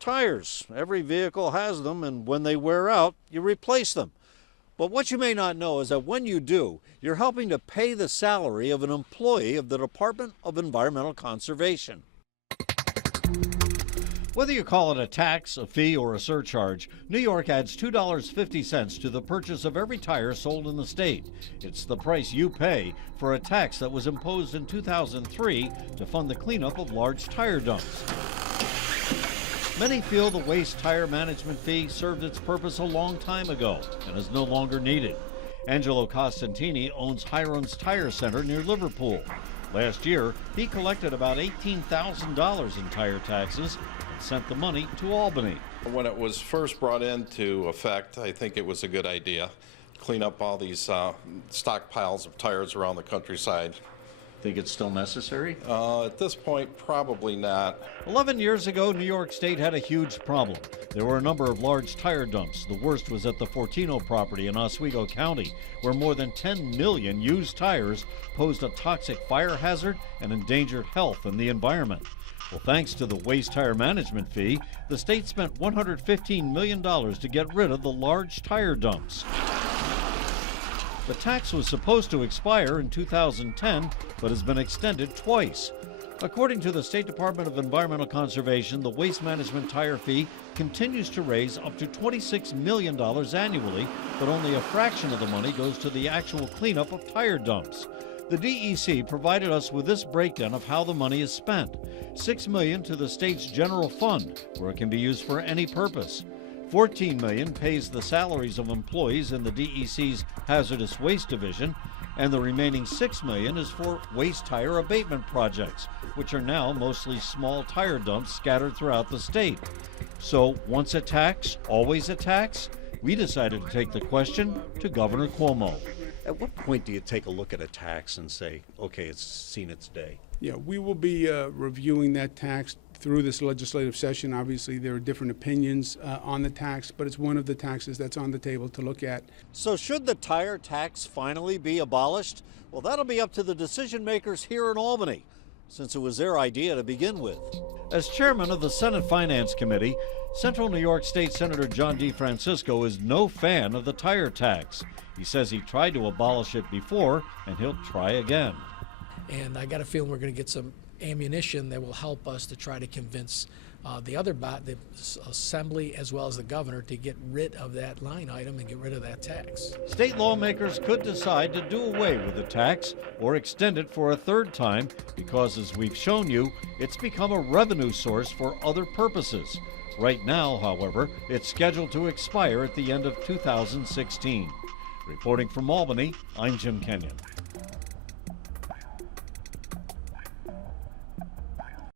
tires. Every vehicle has them, and when they wear out, you replace them. But what you may not know is that when you do, you're helping to pay the salary of an employee of the Department of Environmental Conservation. Whether you call it a tax, a fee, or a surcharge, New York adds $2.50 to the purchase of every tire sold in the state. It's the price you pay for a tax that was imposed in 2003 to fund the cleanup of large tire dumps. Many feel the waste tire management fee served its purpose a long time ago and is no longer needed. Angelo Costantini owns Hiram's Tire Center near Liverpool. Last year, he collected about $18,000 in tire taxes and sent the money to Albany. When it was first brought into effect, I think it was a good idea. Clean up all these stockpiles of tires around the countryside. Think it's still necessary? At this point, probably not. 11 years ago, New York State had a huge problem. There were a number of large tire dumps. The worst was at the Fortino property in Oswego County, where more than 10 million used tires posed a toxic fire hazard and endangered health and the environment. Well, thanks to the waste tire management fee, the state spent $115 million to get rid of the large tire dumps. The tax was supposed to expire in 2010, but has been extended twice. According to the State Department of Environmental Conservation, the waste management tire fee continues to raise up to $26 million annually, but only a fraction of the money goes to the actual cleanup of tire dumps. The DEC provided us with this breakdown of how the money is spent. $6 million to the state's general fund, where it can be used for any purpose. $14 million pays the salaries of employees in the DEC's Hazardous Waste Division, and the remaining $6 million is for waste tire abatement projects, which are now mostly small tire dumps scattered throughout the state. So, once a tax, always a tax? We decided to take the question to Governor Cuomo. At what point do you take a look at a tax and say, okay, it's seen its day? Yeah, we will be reviewing that tax through this legislative session. Obviously, there are different opinions on the tax, but it's one of the taxes that's on the table to look at. So should the tire tax finally be abolished? Well, that'll be up to the decision makers here in Albany, since it was their idea to begin with. As chairman of the Senate Finance Committee, Central New York State Senator John DeFrancisco is no fan of the tire tax. He says he tried to abolish it before, and he'll try again. And I got a feeling we're going to get some ammunition that will help us to try to convince the Assembly as well as the governor to get rid of that line item and get rid of that tax. State lawmakers could decide to do away with the tax or extend it for a third time because, as we've shown you, it's become a revenue source for other purposes. Right now, however, it's scheduled to expire at the end of 2016. Reporting from Albany, I'm Jim Kenyon.